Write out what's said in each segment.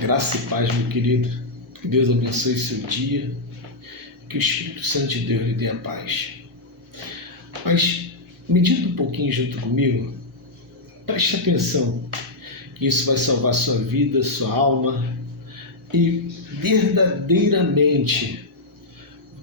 Graça e paz, meu querido. Que Deus abençoe seu dia. Que o Espírito Santo de Deus lhe dê a paz. Mas, medita um pouquinho junto comigo. Preste atenção, que isso vai salvar sua vida, sua alma. E verdadeiramente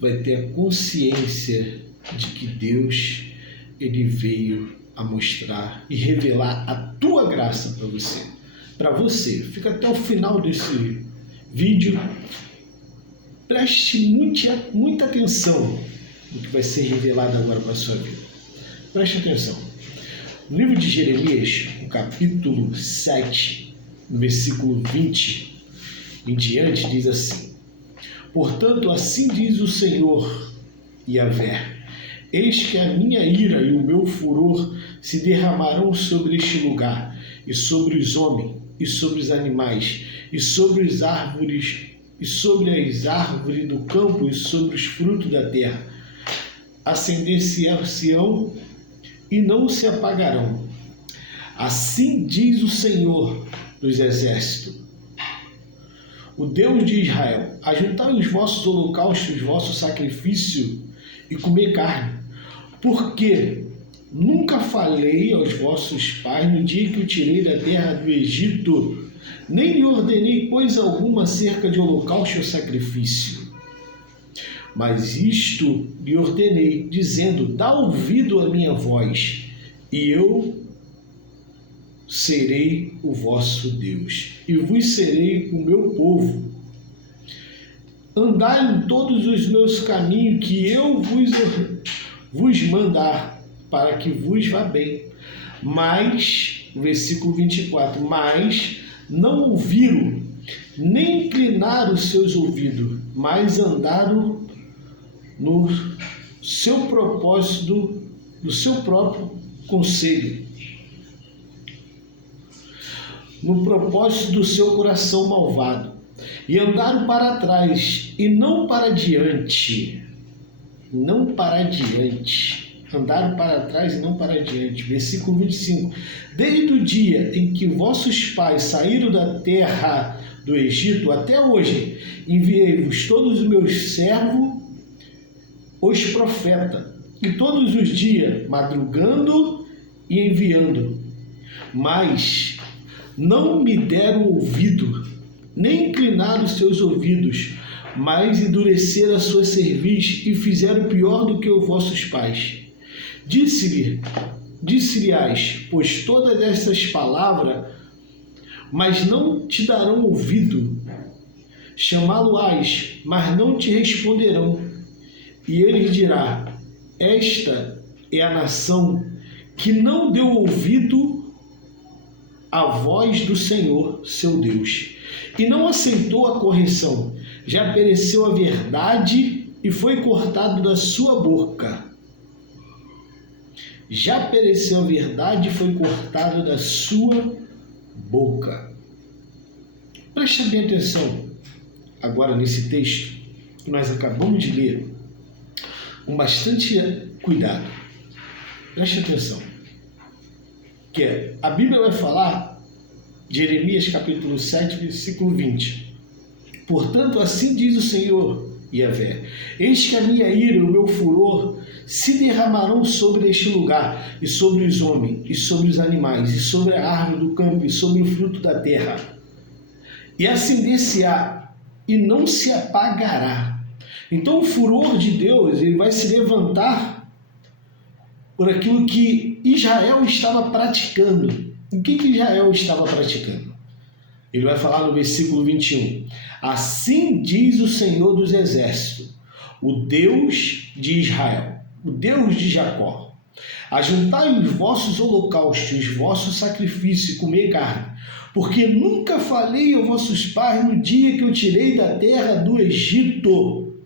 vai ter a consciência de que Deus, Ele veio a mostrar e revelar a tua graça para você. Para você, fica até o final desse vídeo, preste muita atenção no que vai ser revelado agora para a sua vida. Preste atenção. No livro de Jeremias, no capítulo 7, no versículo 20 em diante, diz assim: Portanto, assim diz o Senhor Yahvé, eis que a minha ira e o meu furor se derramarão sobre este lugar, e sobre os homens, e sobre os animais, e sobre as árvores, e sobre as árvores do campo, e sobre os frutos da terra. Acender-se-ão e não se apagarão. Assim diz o Senhor dos Exércitos, o Deus de Israel: ajuntai os vossos holocaustos, os vossos sacrifícios, e comer carne, porque nunca falei aos vossos pais no dia que eu tirei da terra do Egito, nem lhe ordenei coisa alguma acerca de holocausto ou sacrifício. Mas isto lhe ordenei, dizendo: dá ouvido à minha voz, e eu serei o vosso Deus, e vos serei o meu povo. Andai em todos os meus caminhos que eu vos mandar, para que vos vá bem. Mas, versículo 24, mas não ouviram, nem inclinaram os seus ouvidos, mas andaram no seu propósito, no seu próprio conselho, no propósito do seu coração malvado, e andaram para trás e não para diante. Não para diante. Andaram para trás e não para diante. Versículo 25. Desde o dia em que vossos pais saíram da terra do Egito até hoje, enviei-vos todos os meus servos, os profetas, e todos os dias, madrugando e enviando. Mas não me deram ouvido, nem inclinaram os seus ouvidos, mas endureceram a sua cerviz e fizeram pior do que os vossos pais. Disse-lhes, pois todas essas palavras, mas não te darão ouvido. Chamá-lo-ás, mas não te responderão. E ele dirá: esta é a nação que não deu ouvido à voz do Senhor, seu Deus, e não aceitou a correção. Já pereceu a verdade e foi cortado da sua boca. Já pereceu a verdade e foi cortado da sua boca. Preste bem atenção agora nesse texto que nós acabamos de ler, com bastante cuidado. Preste atenção. Que a Bíblia vai falar, Jeremias capítulo 7, versículo 20. Portanto, assim diz o Senhor Yahvé, eis que a minha ira e o meu furor se derramarão sobre este lugar, e sobre os homens, e sobre os animais, e sobre a árvore do campo, e sobre o fruto da terra. E acender-se-á, e não se apagará. Então o furor de Deus, ele vai se levantar por aquilo que Israel estava praticando. O que Israel estava praticando? Ele vai falar no versículo 21. Assim diz o Senhor dos Exércitos, o Deus de Israel, o Deus de Jacó: ajuntai os vossos holocaustos, os vossos sacrifícios, e comer carne, porque nunca falei aos vossos pais no dia que eu tirei da terra do Egito,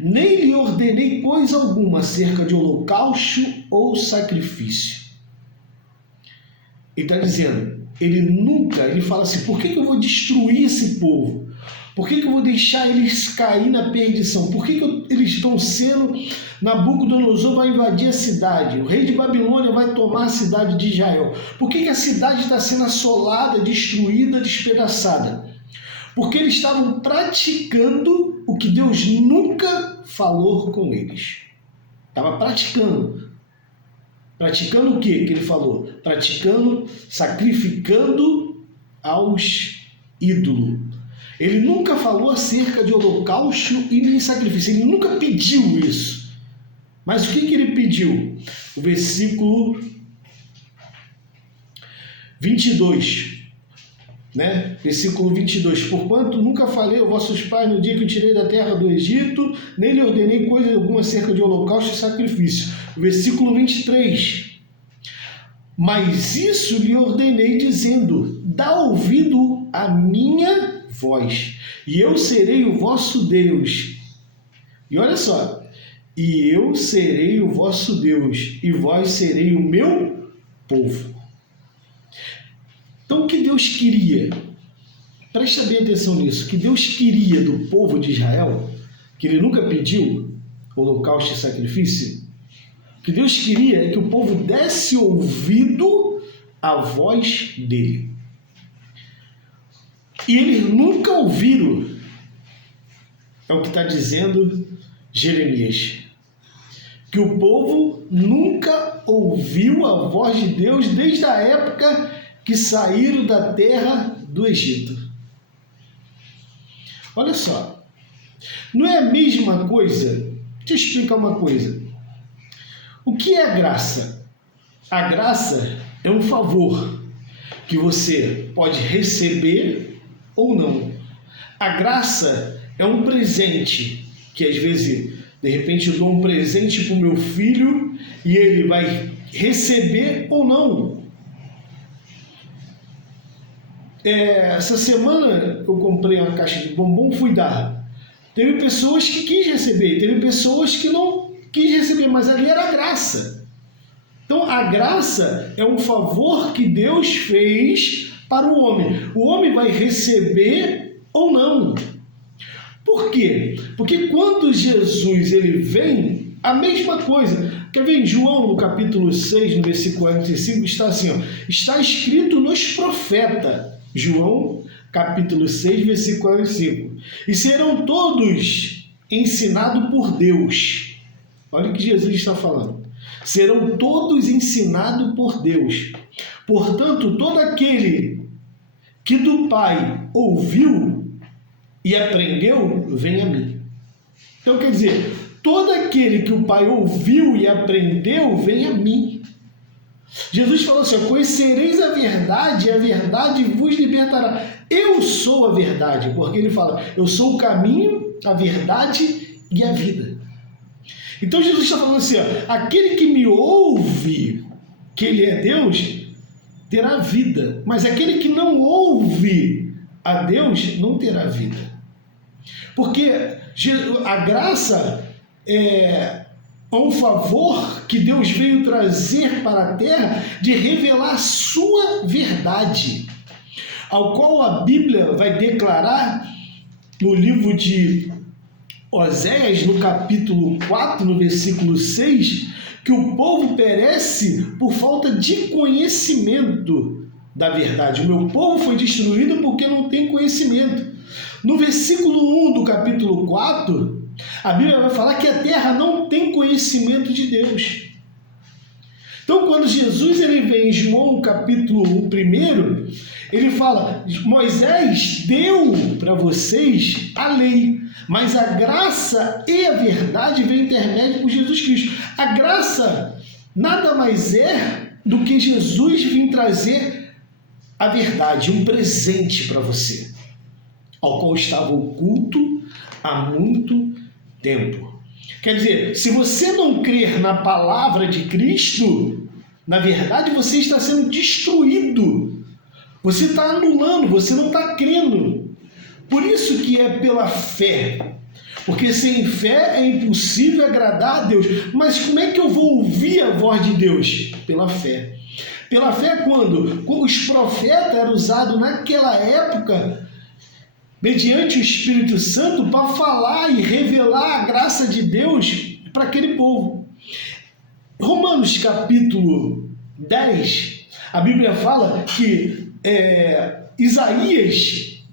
nem lhe ordenei coisa alguma acerca de holocausto ou sacrifício. Ele está dizendo, ele fala assim: por que eu vou destruir esse povo? Por que eu vou deixar eles cair na perdição? Por que eles estão sendo... Nabucodonosor vai invadir a cidade, o rei de Babilônia vai tomar a cidade de Israel. Por que a cidade está sendo assolada, destruída, despedaçada? Porque eles estavam praticando o que Deus nunca falou com eles. Estava praticando. Praticando o que ele falou? Praticando, sacrificando aos ídolos. Ele nunca falou acerca de holocausto e nem sacrifício. Ele nunca pediu isso. Mas o que ele pediu? O versículo 22. Versículo 22. Porquanto nunca falei aos vossos pais no dia que eu tirei da terra do Egito, nem lhe ordenei coisa alguma acerca de holocausto e sacrifício. Versículo 23. Mas isso lhe ordenei, dizendo: dá ouvido à minha voz, e eu serei o vosso Deus. E olha só, e eu serei o vosso Deus, e vós serei o meu povo. Então, o que Deus queria? Presta bem atenção nisso. O que Deus queria do povo de Israel, que ele nunca pediu holocausto e sacrifício, o que Deus queria é que o povo desse ouvido à voz dele. E eles nunca ouviram, é o que está dizendo Jeremias, que o povo nunca ouviu a voz de Deus desde a época que saíram da terra do Egito. Olha só, não é a mesma coisa? Deixa eu explicar uma coisa. O que é graça? A graça é um favor que você pode receber ou não. A graça é um presente que às vezes, de repente, eu dou um presente para o meu filho e ele vai receber ou não. Essa semana eu comprei uma caixa de bombom, fui dar. Teve pessoas que quis receber, teve pessoas que não quis receber, mas ali era graça. Então a graça é um favor que Deus fez para o homem. O homem vai receber ou não. Por quê? Porque quando Jesus ele vem, a mesma coisa. Quer ver em João, no capítulo 6, no versículo 45, está assim, ó, está escrito nos profetas. João, capítulo 6, versículo 45. E serão todos ensinados por Deus. Olha o que Jesus está falando. Serão todos ensinados por Deus. Portanto, todo aquele que do Pai ouviu e aprendeu, vem a mim. Então, quer dizer, todo aquele que o Pai ouviu e aprendeu, vem a mim. Jesus falou assim: conhecereis a verdade, e a verdade vos libertará. Eu sou a verdade, porque ele fala: eu sou o caminho, a verdade e a vida. Então Jesus está falando assim: ó, aquele que me ouve, que ele é Deus, terá vida. Mas aquele que não ouve a Deus, não terá vida. Porque a graça é um favor que Deus veio trazer para a terra de revelar a sua verdade, ao qual a Bíblia vai declarar no livro de Oséias, no capítulo 4, no versículo 6, que o povo perece por falta de conhecimento da verdade. O meu povo foi destruído porque não tem conhecimento. No versículo 1 do capítulo 4, a Bíblia vai falar que a terra não tem conhecimento de Deus. Então, quando Jesus ele vem em João, capítulo 1, ele fala: Moisés deu para vocês a lei, mas a graça e a verdade vem intermédio por Jesus Cristo. A graça nada mais é do que Jesus vir trazer a verdade, um presente para você, ao qual estava oculto há muito tempo. Quer dizer, se você não crer na palavra de Cristo, na verdade você está sendo destruído. Você está anulando, você não está crendo. Por isso que é pela fé. Porque sem fé é impossível agradar a Deus. Mas como é que eu vou ouvir a voz de Deus? Pela fé. Pela fé quando os profetas eram usados naquela época mediante o Espírito Santo para falar e revelar a graça de Deus para aquele povo. Romanos capítulo 10, a Bíblia fala que Isaías,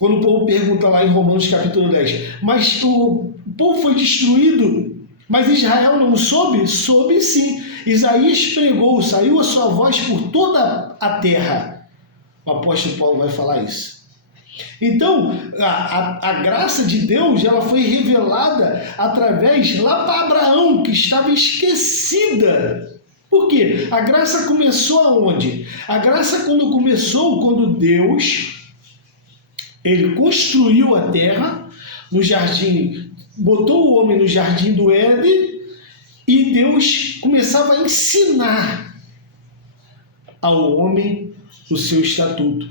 Quando o povo pergunta lá em Romanos capítulo 10, mas o povo foi destruído, mas Israel não soube? Soube sim. Isaías pregou, saiu a sua voz por toda a terra. O apóstolo Paulo vai falar isso. Então, a graça de Deus, ela foi revelada através lá para Abraão, que estava esquecida. Por quê? A graça começou aonde? A graça quando Deus, ele construiu a terra no jardim, botou o homem no jardim do Éden, e Deus começava a ensinar ao homem o seu estatuto.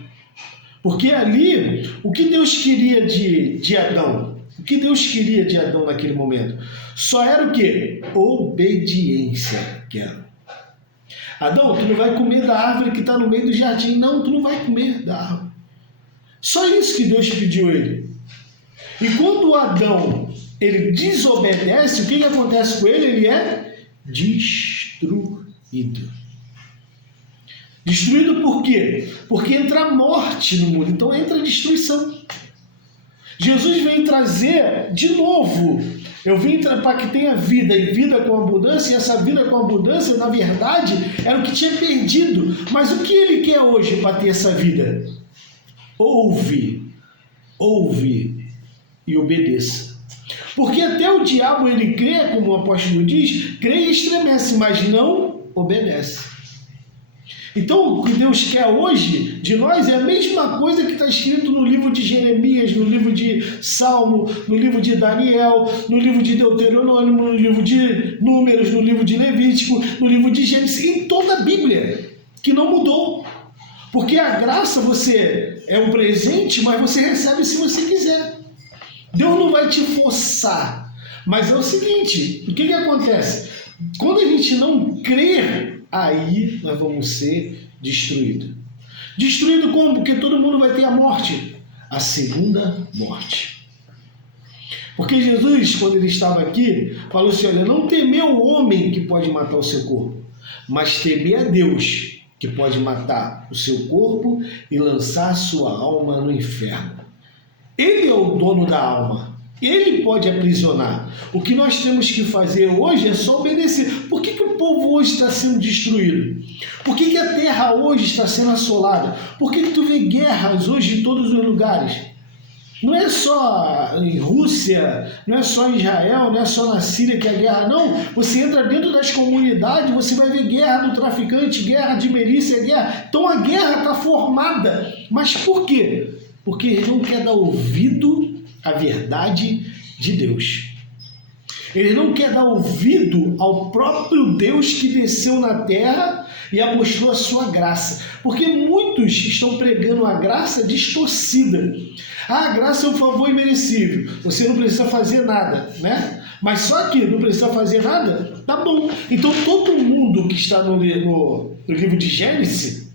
Porque ali, o que Deus queria de Adão? O que Deus queria de Adão naquele momento? Só era o quê? Obediência. Adão, tu não vai comer da árvore que está no meio do jardim. Não, tu não vai comer da árvore. Só isso que Deus pediu a ele. E quando Adão, ele desobedece, o que acontece com ele? Ele é destruído. Destruído por quê? Porque entra a morte no mundo, então entra a destruição. Jesus veio trazer de novo, eu vim para que tenha vida e vida com abundância, e essa vida com abundância, na verdade, era o que tinha perdido. Mas o que ele quer hoje para ter essa vida? Ouve e obedeça. Porque até o diabo, ele crê, como o apóstolo diz, crê e estremece, mas não obedece. Então, o que Deus quer hoje de nós é a mesma coisa que está escrito no livro de Jeremias, no livro de Salmo, no livro de Daniel, no livro de Deuteronômio, no livro de Números, no livro de Levítico, no livro de Gênesis, em toda a Bíblia, que não mudou. Porque a graça, você é um presente, mas você recebe se você quiser. Deus não vai te forçar. Mas é o seguinte, o que acontece? Quando a gente não crer, aí nós vamos ser destruídos. Destruído como? Porque todo mundo vai ter a morte. A segunda morte. Porque Jesus, quando ele estava aqui, falou assim, olha, não temer o homem que pode matar o seu corpo, mas temer a Deus, que pode matar o seu corpo e lançar a sua alma no inferno. Ele é o dono da alma. Ele pode aprisionar. O que nós temos que fazer hoje é só obedecer. Por que o povo hoje está sendo destruído? Por que a terra hoje está sendo assolada? Por que tu vê guerras hoje em todos os lugares? Não é só em Rússia, não é só em Israel, não é só na Síria que é guerra, não. Você entra dentro das comunidades, você vai ver guerra do traficante, guerra de milícia, guerra. Então a guerra está formada. Mas por quê? Porque ele não quer dar ouvido à verdade de Deus. Ele não quer dar ouvido ao próprio Deus que desceu na terra e mostrou a sua graça. Porque muitos estão pregando a graça distorcida. A graça é um favor imerecível. Você não precisa fazer nada, né? Mas só que não precisa fazer nada, tá bom. Então todo mundo que está no livro de Gênesis,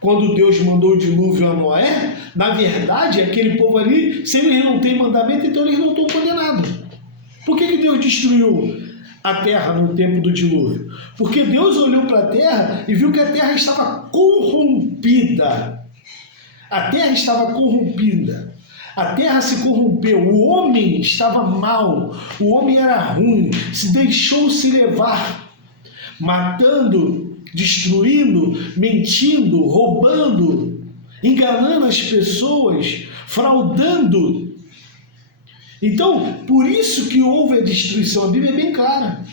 quando Deus mandou o dilúvio a Noé, na verdade, aquele povo ali, se eles não têm mandamento, então eles não estão condenados. Por que Deus destruiu a terra no tempo do dilúvio? Porque Deus olhou para a terra e viu que a terra estava corrompida. A terra estava corrompida. A terra se corrompeu. O homem estava mal. O homem era ruim. Se deixou se levar, matando, destruindo, mentindo, roubando, enganando as pessoas, fraudando. Então, por isso que houve a destruição. A Bíblia é bem clara.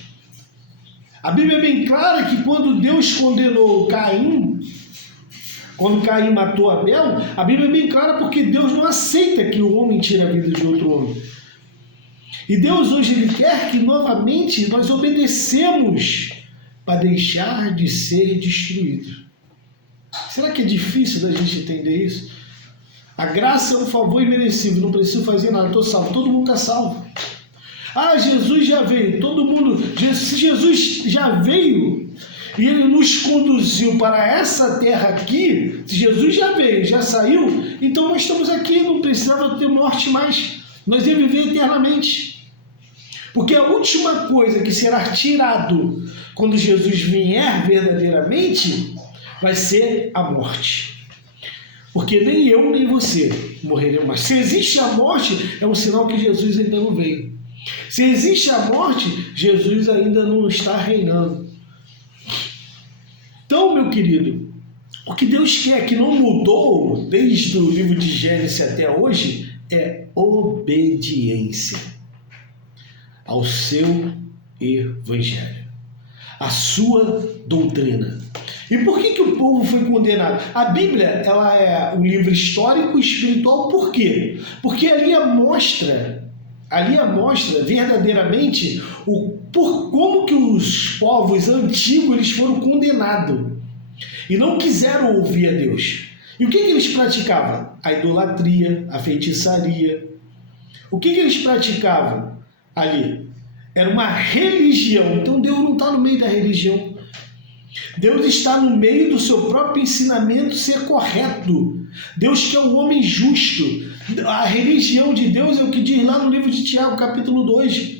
A Bíblia é bem clara que quando Deus condenou Caim, quando Caim matou Abel, a Bíblia é bem clara porque Deus não aceita que o homem tire a vida de outro homem. E Deus hoje ele quer que novamente nós obedecemos para deixar de ser destruído. Será que é difícil da gente entender isso? A graça é um favor imerecido, não preciso fazer nada, estou salvo, todo mundo está salvo. Ah, Jesus já veio, todo mundo, se Jesus já veio e ele nos conduziu para essa terra aqui, se Jesus já veio, já saiu, então nós estamos aqui, não precisava ter morte mais, nós devemos viver eternamente. Porque a última coisa que será tirado quando Jesus vier verdadeiramente vai ser a morte. Porque nem eu nem você morreremos mais. Se existe a morte, é um sinal que Jesus ainda não veio. Se existe a morte, Jesus ainda não está reinando. Então, meu querido, o que Deus quer, que não mudou desde o livro de Gênesis até hoje, é obediência ao seu evangelho, à sua doutrina. E por que o povo foi condenado? A Bíblia, ela é um livro histórico e espiritual. Por quê? Porque ali mostra verdadeiramente como que os povos antigos eles foram condenados e não quiseram ouvir a Deus. E o que eles praticavam? A idolatria, a feitiçaria. O que eles praticavam ali? Era uma religião. Então Deus não está no meio da religião. Deus está no meio do seu próprio ensinamento ser correto. Deus quer um homem justo. A religião de Deus é o que diz lá no livro de Tiago, capítulo 2.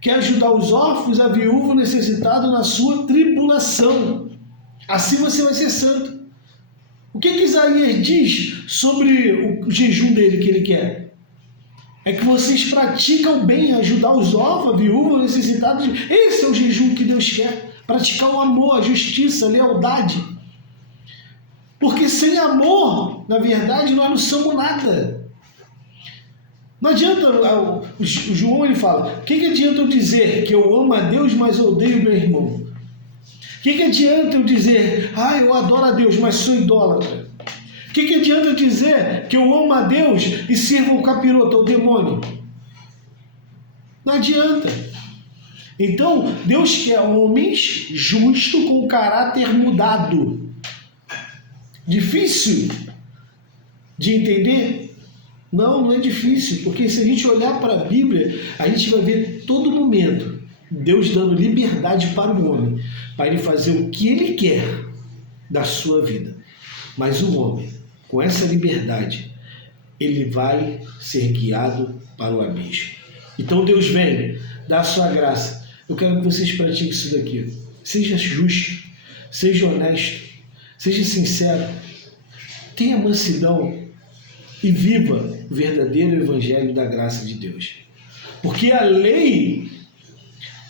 Quer ajudar os órfãos, a viúva, o necessitado na sua tribulação. Assim você vai ser santo. O que Isaías diz sobre o jejum dele que ele quer? É que vocês praticam o bem, ajudar os órfãos, a viúva, o necessitado. Esse é o jejum que Deus quer. Praticar o amor, a justiça, a lealdade. Porque sem amor, na verdade, nós não somos nada. Não adianta, o João ele fala, o que adianta eu dizer que eu amo a Deus, mas eu odeio meu irmão? O que adianta eu dizer, eu adoro a Deus, mas sou idólatra? O que adianta eu dizer que eu amo a Deus e sirvo o capiroto, o demônio? Não adianta. Então, Deus quer homens justos com caráter mudado. Difícil de entender? Não é difícil, porque se a gente olhar para a Bíblia, a gente vai ver todo momento Deus dando liberdade para o homem, para ele fazer o que ele quer da sua vida. Mas o homem, com essa liberdade, ele vai ser guiado para o abismo. Então Deus vem, dá a sua graça. Eu quero que vocês pratiquem isso daqui. Seja justo, seja honesto, seja sincero, tenha mansidão e viva o verdadeiro evangelho da graça de Deus. Porque a lei,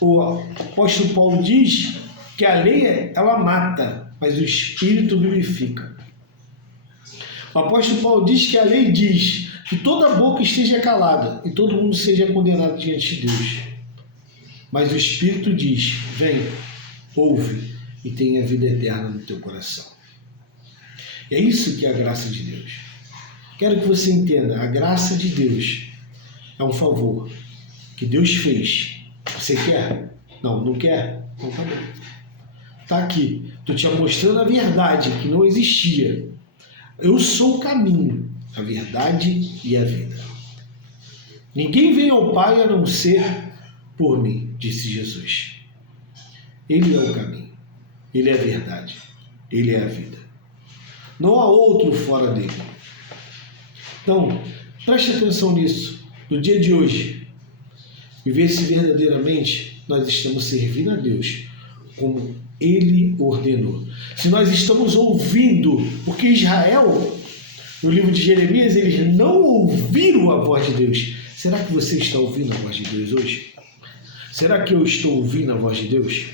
o apóstolo Paulo diz que a lei ela mata, mas o Espírito vivifica. O apóstolo Paulo diz que a lei diz que toda boca esteja calada e todo mundo seja condenado diante de Deus. Mas o Espírito diz, vem, ouve e tenha vida eterna no teu coração. É isso que é a graça de Deus. Quero que você entenda, a graça de Deus é um favor que Deus fez. Você quer? Não quer? Então tá bom. Está aqui, estou te mostrando a verdade que não existia. Eu sou o caminho, a verdade e a vida. Ninguém vem ao Pai a não ser por mim, disse Jesus. Ele é o caminho, ele é a verdade, ele é a vida. Não há outro fora dele. Então, preste atenção nisso, no dia de hoje, e ver se verdadeiramente nós estamos servindo a Deus como Ele ordenou. Se nós estamos ouvindo, porque Israel, no livro de Jeremias, eles não ouviram a voz de Deus. Será que você está ouvindo a voz de Deus hoje? Será que eu estou ouvindo a voz de Deus?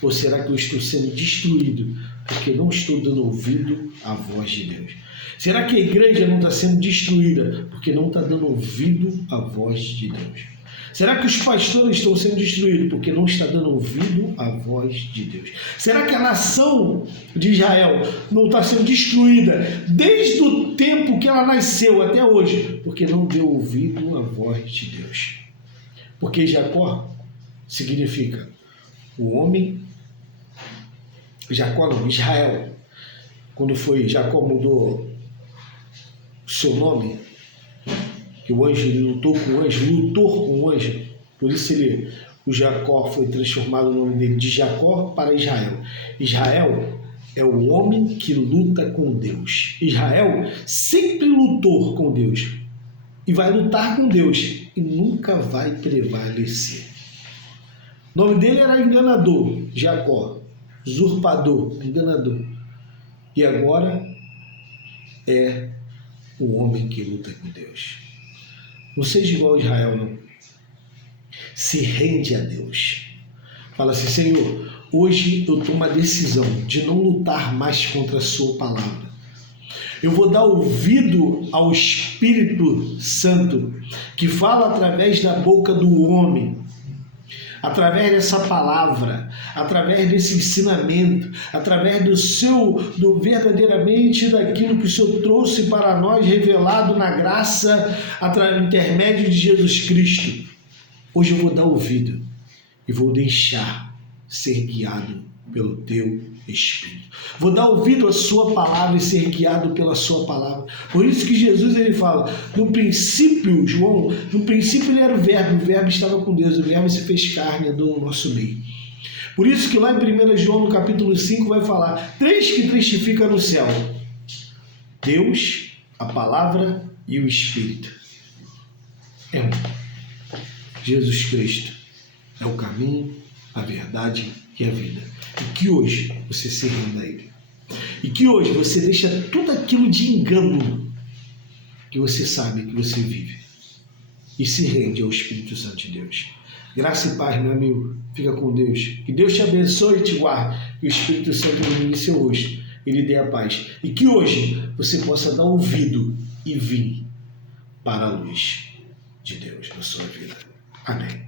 Ou será que eu estou sendo destruído porque não estou dando ouvido à voz de Deus? Será que a igreja não está sendo destruída porque não está dando ouvido à voz de Deus? Será que os pastores estão sendo destruídos porque não está dando ouvido à voz de Deus? Será que a nação de Israel não está sendo destruída desde o tempo que ela nasceu até hoje porque não deu ouvido à voz de Deus? Porque Jacó significa o homem, Jacó não, Israel. Quando foi Jacó mudou o seu nome, que o anjo ele lutou com o anjo, por isso o Jacó foi transformado o nome dele de Jacó para Israel. Israel é o homem que luta com Deus. Israel sempre lutou com Deus e vai lutar com Deus e nunca vai prevalecer. O nome dele era enganador, Jacó, usurpador, enganador. E agora é o homem que luta com Deus. Não seja igual a Israel, não. Se rende a Deus. Fala assim: Senhor, hoje eu tomo a decisão de não lutar mais contra a sua palavra. Eu vou dar ouvido ao Espírito Santo, que fala através da boca do homem, através dessa palavra, através desse ensinamento, através do verdadeiramente daquilo que o Senhor trouxe para nós, revelado na graça, através do intermédio de Jesus Cristo. Hoje eu vou dar ouvido e vou deixar ser guiado pelo teu Espírito. Vou dar ouvido à sua palavra e ser guiado pela sua palavra. Por isso que Jesus ele fala, no princípio, João, no princípio ele era o verbo estava com Deus, o verbo se fez carne do nosso meio. Por isso que lá em 1 João, no capítulo 5, vai falar, três que testificam no céu: Deus, a palavra e o Espírito. É um. Jesus Cristo é o caminho, a verdade e a vida. E que hoje você se renda a Ele. E que hoje você deixa tudo aquilo de engano que você sabe que você vive e se rende ao Espírito Santo de Deus. Graça e paz, meu amigo. Fica com Deus. Que Deus te abençoe e te guarde. Que o Espírito Santo ilumine seu rosto e lhe dê a paz. E que hoje você possa dar ouvido e vir para a luz de Deus na sua vida. Amém.